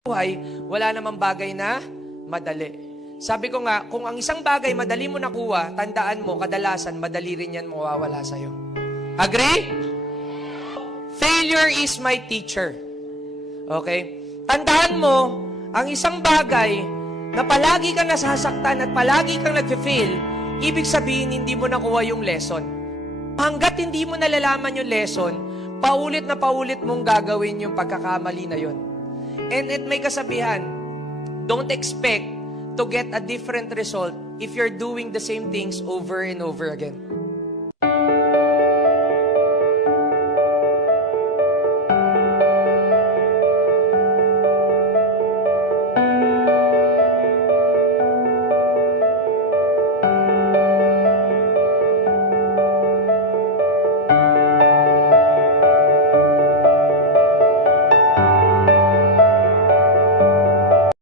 buhay, wala namang bagay na madali. Sabi ko nga, kung ang isang bagay madali mo nakuha, tandaan mo, kadalasan, madali rin yan mawawala sa'yo. Agree? Failure is my teacher. Okay? Tandaan mo, ang isang bagay na palagi kang nasasaktan at palagi kang nag-fail, ibig sabihin, hindi mo nakuha yung lesson. Hanggat hindi mo nalalaman yung lesson, paulit na paulit mong gagawin yung pagkakamali na yun. And may kasabihan, don't expect to get a different result if you're doing the same things over and over again.